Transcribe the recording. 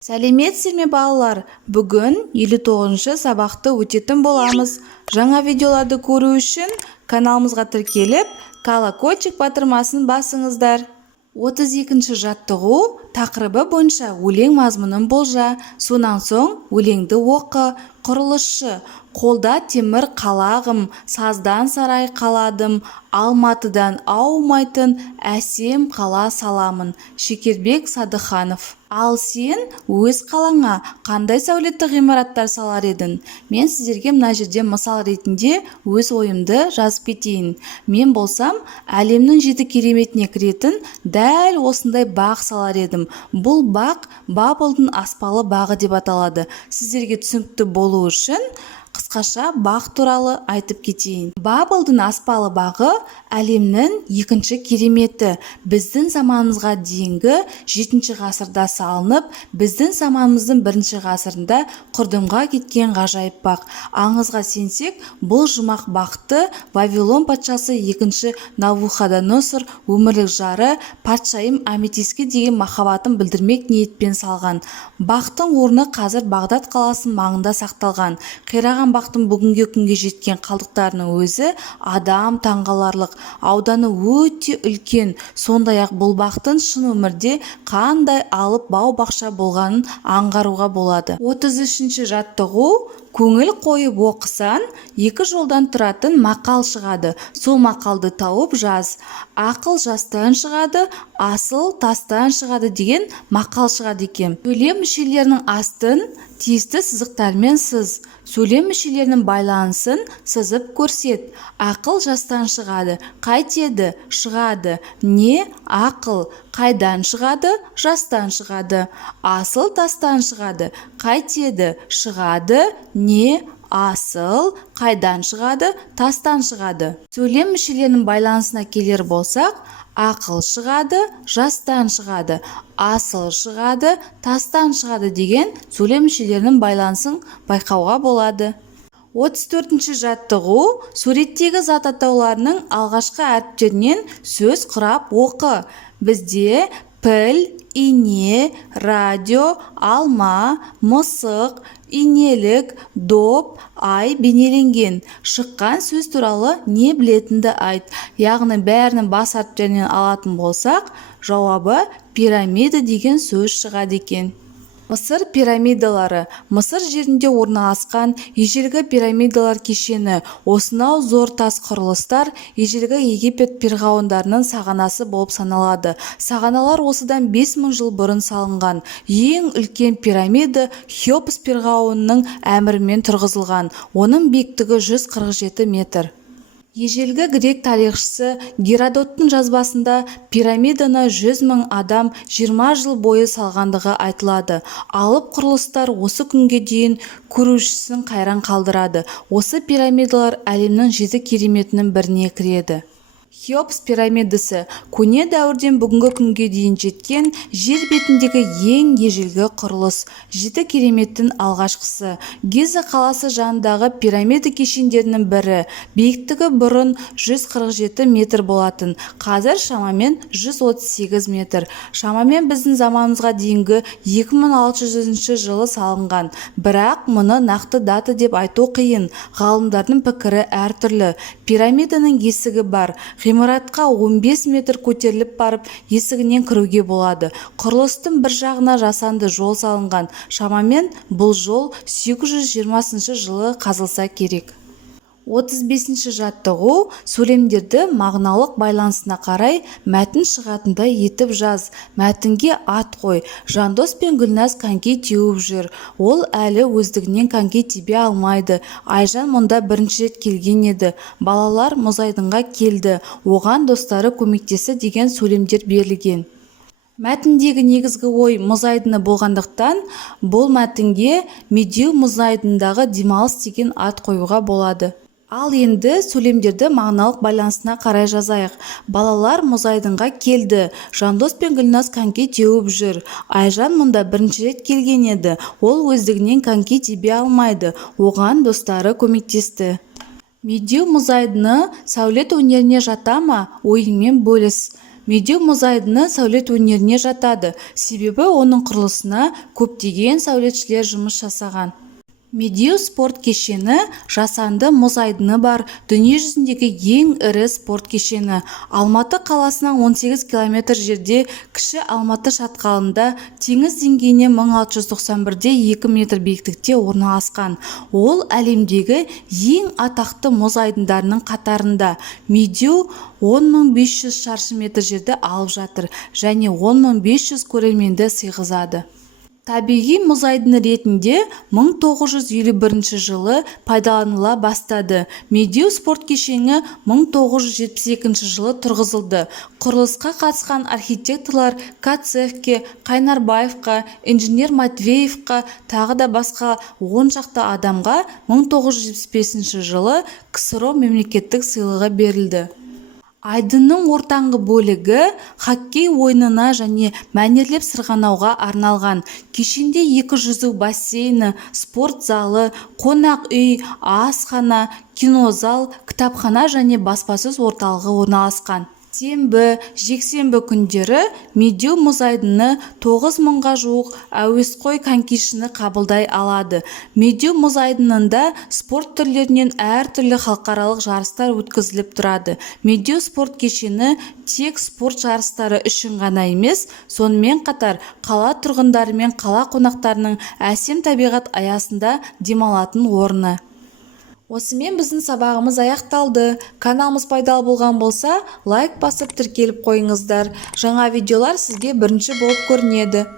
Сәлеметсіздер ме балалар? Бүгін 59-шы сабақты өтетін боламыз. Жаңа видеоларды көру үшін каналымызға тіркеліп, колокольчик батырмасын басыңыздар. 32-ші жаттығу тақырыбы бойынша өлең мазмұнын болжа, сонан соң өлеңді оқы. Құрылысшы: қолда темір қалағым, саздан сарай қаладым, Алматыдан аумайтын әсем қала саламын. Шекербек Садыханов. Ал сен өз қалаңа қандай сәулетті ғимараттар салар едің? Мен сіздерге мына жерде мысал ретінде өз ойымды жазып кетейін. Мен болсам, әлемнің 7 кереметіне кіретін дәл осындай бақ салар едім. Бұл бақ Бабылдың аспалы бағы деп аталады. Сіздерге түсінікті болу үшін қысқаша бақ туралы айтып кетейін. Бабылдың аспалы бағы әлемнің 2-ші кереметі. Біздің заманымызға дейінгі 7-ші ғасырда салынып, біздің заманымыздың 1-ші ғасырында құрдымға кеткен ғажайып бақ. Аңызға сенсек, бұл жұмақ бақты Вавилон патшасы 2-ші Навуходоносор өмірлік жары патшайым Аметиске деген махаббатын білдірмек ниетпен салған. Бақтың орны қазір Бағдат қаласының маңында сақталған. Қираған бақтың бүгінгі күнге жеткен қалдықтарының өзі адам таңғаларлық. Ауданы өте үлкен. Сондай-ақ бұл бақтың шын өмірде қандай алып бау-бақша болғанын аңғаруға болады. 33-ші жаттығу: көңіл қойып оқысан, 2 жолдан тұратын мақал шығады. Сол мақалды тауып жаз. Ақыл жастан шығады, асыл тастан шығады деген мақал шығады екен. Сөйлем мүшелерінің астын тиісті сызықтармен сыз. Сөйлем мүшелерінің байланысын сызып көрсет. Ақыл жастан шығады. Қайтеді? Шығады. Не? Ақыл. Қайдан шығады? Жастан шығады. Асыл тастан шығады. Қайтеді? Шығады. Не? Асыл. Қайдан шығады? Тастан шығады. Сөйлем мүшелерінің байланысына келер болсақ, ақыл шығады, жастан шығады, асыл шығады, тастан шығады деген сөйлем мүшелерінің байланысын байқауға болады. 34-ші жаттығу: суреттегі зат атауларының алғашқы әріптерінен сөз құрап оқы. Бізде піл, ине, радио, алма, мысық, инелік, доп, ай бейнеленген. Шыққан сөз туралы не білетінді айт. Яғни бәрінің бас әріптерінен алатын болсақ, жауабы пирамида деген сөз шығады екен. Мысыр пирамидалары. Мысыр жерінде орналасқан ежелгі пирамидалар кешені. Осынау зор тас құрылыстар ежелгі Египет фирғауындарының сағанасы болып саналады. Сағаналар осыдан 5000 жыл бұрын салынған. Ең үлкен пирамида Хеопс фирғауынының әмірімен тұрғызылған. Оның биіктігі 147 метр. Ежелгі грек тарихшысы Геродоттың жазбасында пирамиданы 100 000 адам 20 жыл бойы салғандығы айтылады. Алып құрылыстар осы күнге дейін көрушісін қайран қалдырады. Осы пирамидалар әлемнің 7 кереметінің біріне кіреді. Хеопс пирамидасы көне дәуірден бүгінгі күнге дейін жеткен жер бетіндегі ең ежелгі құрылыс. 7 кереметтің алғашқысы. Гиза қаласы жанындағы пирамида кешендерінің бірі. Биіктігі бұрын 147 метр болатын. Қазір шамамен 138 метр. Шамамен біздің заманымызға дейінгі 2600 жылы салынған. Бірақ мұны нақты дата деп айту қиын. Ғалымдардың пікірі әртүрлі. Пирамиданың есігі бар. Ғимаратқа 15 метр көтеріліп барып, есігінен кіруге болады. Құрылыстың бір жағына жасанды жол салынған. Шамамен бұл жол 820 жылы қазылса керек. 35-ші жаттығу: сөйлемдерді мағыналық байланысына қарай мәтін шығатындай етіп жаз. Мәтінге ат қой. Жандос пен Гүлназ коньки теуіп жүр. Ол әлі өздігінен коньки тебе алмайды. Айжан мұнда бірінші рет келген еді. Балалар мұзайдынға келді. Оған достары көмектесі деген сөйлемдер берілген. Мәтіндегі негізгі ой мұзайдыны болғандықтан, бұл мәтінге медеу мұзайдындағы демалыс деген ат қоюға болады. Ал енді сөйлемдерді мағыналық байланысына қарай жазайық. Балалар мұзайдынға келді. Жандос пен Гүлназ коньки теуіп жүр. Айжан мұнда бірінші рет келген еді. Ол өздігінен коньки тебе алмайды. Оған достары көмектесті. Медеу мұзайдыны сәулет өнеріне жата ма? Ойыңмен бөліс. Медеу мұз айдыны сәулет өнеріне жатады, себебі оның құрылысына көптеген сәулетшілер жұмыс жасаған. Медеу спорт кешені жасанды мұз айдыны бар дүние жүзіндегі ең ірі спорт кешені. Алматы қаласынан 18 км жерде кіші Алматы шатқалында теңіз деңгейіне 1691-де 2 метр биіктікте орналасқан. Ол әлемдегі ең атақты мұз айдындарының қатарында. Медеу 10.500 шаршы метр жерді алып жатыр және 10.500 көрерменді сыйғызады. Табиғи мұз айдыны ретінде 1951 жылы пайдаланыла бастады. Медеу спорт кешені 1972 жылы тұрғызылды. Құрылысқа қатысқан архитекторлар Кацевке, Қайнарбаевқа, инженер Матвеевқа, тағы да басқа 10 шақты адамға 1975 жылы КСРО мемлекеттік сыйлығы берілді. Айдынның ортаңғы бөлігі хоккей ойынына және мәнерлеп сырғанауға арналған. Кешенде 2 жүзу бассейні, спорт залы, қонақ үй, асхана, кинозал, кітапхана және баспасөз орталығы орналасқан. Сенбі, жексенбі күндері Медеу мұз айдыны 9.000-ға жуық әуесқой конькишіні қабылдай алады. Медеу мұз айдынында спорт түрлерінен әртүрлі халықаралық жарыстар өткізіліп тұрады. Медеу спорт кешені тек спорт жарыстары үшін ғана емес, сонымен қатар қала тұрғындары мен қала қонақтарының әсем табиғат аясында демалатын орны. Осымен біздің сабағымыз аяқталды. Каналымыз пайдалы болған болса, лайк басып тіркеліп қойыңыздар. Жаңа видеолар сізге бірінші болып көрінеді.